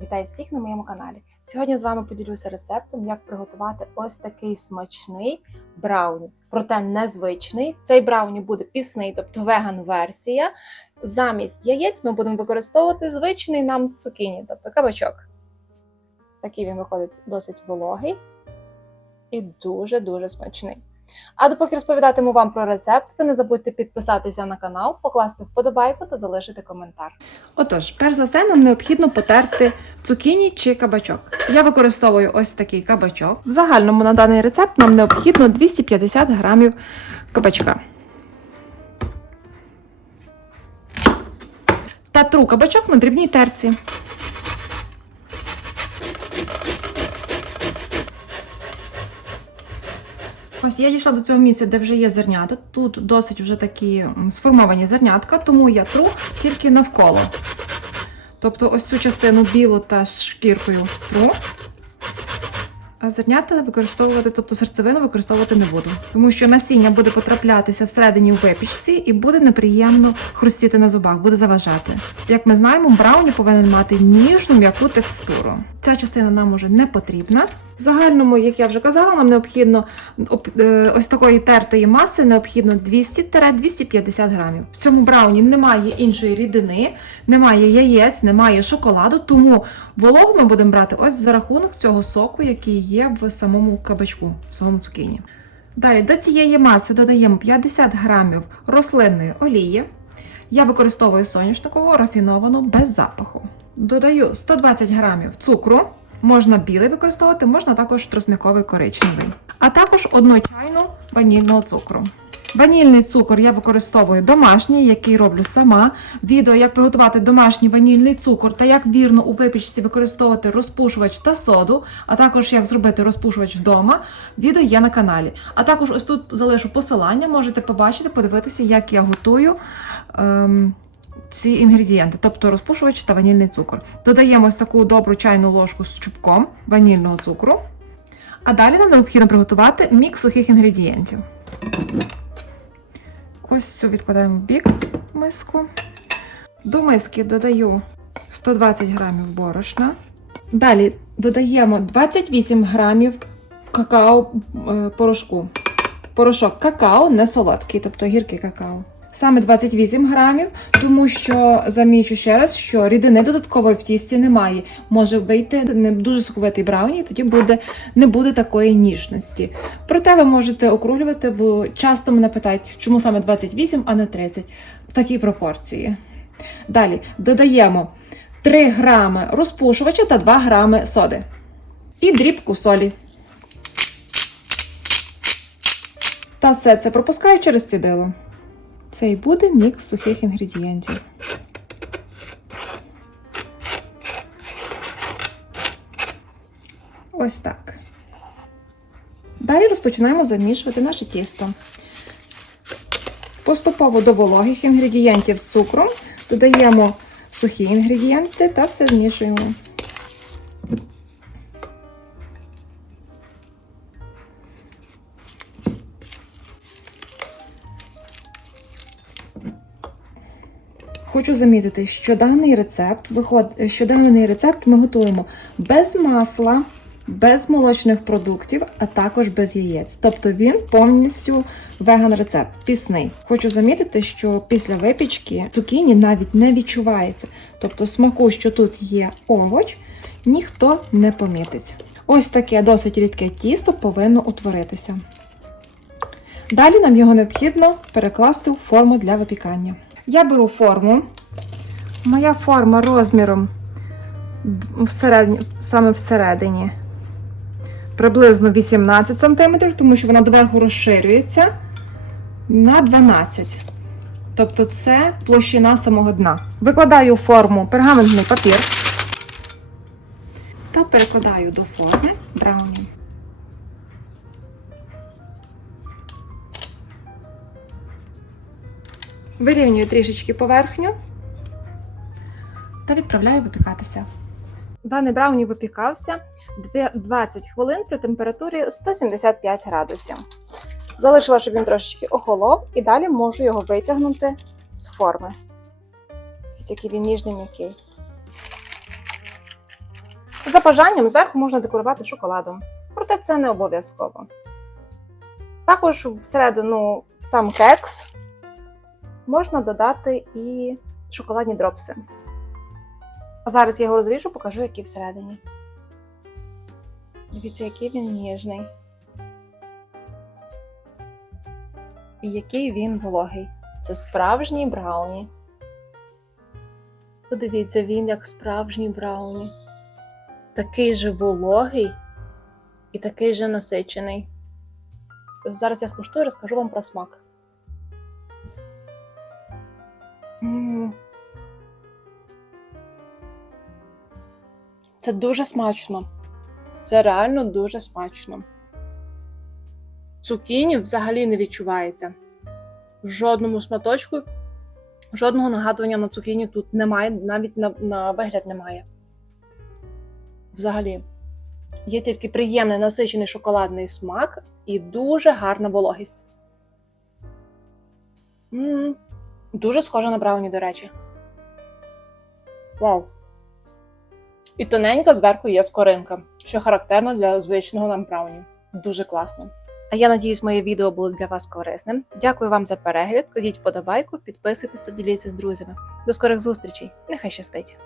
Вітаю всіх на моєму каналі. Сьогодні з вами поділюся рецептом, як приготувати ось такий смачний брауні. Проте незвичний. Цей брауні буде пісний, тобто веган-версія. Замість яєць ми будемо використовувати звичний нам цукіні, тобто кабачок. Такий він виходить досить вологий і дуже-дуже смачний. А допоки розповідатиму вам про рецепт, не забудьте підписатися на канал, покласти вподобайку та залишити коментар. Отож, перш за все, нам необхідно потерти цукіні чи кабачок. Я використовую ось такий кабачок. В загальному на даний рецепт нам необхідно 250 грамів кабачка. Та тру кабачок на дрібній терці. Ось я дійшла до цього місця, де вже є зернята. Тут досить вже такі сформовані зернятка, тому я тру тільки навколо. Тобто ось цю частину білу та шкіркою тру. А зернята використовувати, тобто серцевину використовувати не буду. Тому що насіння буде потраплятися всередині у випічці і буде неприємно хрустіти на зубах, буде заважати. Як ми знаємо, брауні повинен мати ніжну м'яку текстуру. Ця частина нам уже не потрібна. В загальному, як я вже казала, нам необхідно е, ось такої тертої маси необхідно 200-250 грамів. В цьому брауні немає іншої рідини, немає яєць, немає шоколаду, тому вологу ми будемо брати ось за рахунок цього соку, який є в самому кабачку, в самому цукіні. Далі до цієї маси додаємо 50 грамів рослинної олії. Я використовую соняшникову рафіновану без запаху. Додаю 120 грамів цукру. Можна білий використовувати, можна також тросниковий коричневий. А також одну чайну ванільного цукру. Ванільний цукор я використовую домашній, який роблю сама. Відео, як приготувати домашній ванільний цукор та як вірно у випічці використовувати розпушувач та соду, а також як зробити розпушувач вдома. Відео є на каналі. А також ось тут залишу посилання, можете побачити, подивитися, як я готую. Ем, ці інгредієнти, тобто розпушувач та ванільний цукор. Додаємо ось таку добру чайну ложку з чубком ванільного цукру. А далі нам необхідно приготувати мікс сухих інгредієнтів. Ось цю відкладаємо в бік миску. До миски додаю 120 грамів борошна. Далі додаємо 28 грамів какао е, порошку. Порошок какао не солодкий, тобто гіркий какао. Саме 28 грамів, тому що замічу ще раз, що рідини додаткової в тісті немає. Може вийти не дуже соковитий брауні, тоді буде, не буде такої ніжності. Проте ви можете округлювати, бо часто мене питають, чому саме 28, а не 30. В такій пропорції. Далі додаємо 3 грами розпушувача та 2 грами соди. І дрібку солі. Та все це пропускаю через цідило. Це і буде мікс сухих інгредієнтів. Ось так. Далі розпочинаємо замішувати наше тісто. Поступово до вологих інгредієнтів з цукром додаємо сухі інгредієнти та все змішуємо. Хочу замітити, що даний рецепт що даний рецепт ми готуємо без масла, без молочних продуктів, а також без яєць. Тобто він повністю веган рецепт, пісний. Хочу замітити, що після випічки цукіні навіть не відчувається. Тобто смаку, що тут є овоч, ніхто не помітить. Ось таке досить рідке тісто повинно утворитися. Далі нам його необхідно перекласти у форму для випікання. Я беру форму. Моя форма розміром всередині, саме всередині приблизно 18 см, тому що вона доверху розширюється на 12 Тобто це площина самого дна. Викладаю форму пергаментний папір та перекладаю до форми брауні. Вирівнюю трішечки поверхню та відправляю випікатися. Даний брауні випікався 20 хвилин при температурі 175 градусів. Залишила, щоб він трошечки охолов, і далі можу його витягнути з форми. Ось який він ніжний м'який. За бажанням зверху можна декорувати шоколадом, проте це не обов'язково. Також всередину сам кекс можна додати і шоколадні дропси. А зараз я його розріжу, покажу, який всередині. Дивіться, який він ніжний. І який він вологий. Це справжній брауні. Подивіться, він як справжній брауні. Такий же вологий і такий же насичений. Зараз я скуштую і розкажу вам про смак. Це дуже смачно. Це реально дуже смачно. Цукіні взагалі не відчувається. В жодному шматочку, жодного нагадування на цукіні тут немає, навіть на, на вигляд немає. Взагалі. Є тільки приємний насичений шоколадний смак і дуже гарна вологість. м Дуже схоже на брауні, до речі. Вау! І тоненька зверху є скоринка, що характерно для звичного нам брауні. Дуже класно. А я надіюсь, моє відео було для вас корисним. Дякую вам за перегляд. Кладіть вподобайку, підписуйтесь та діліться з друзями. До скорих зустрічей! Нехай щастить!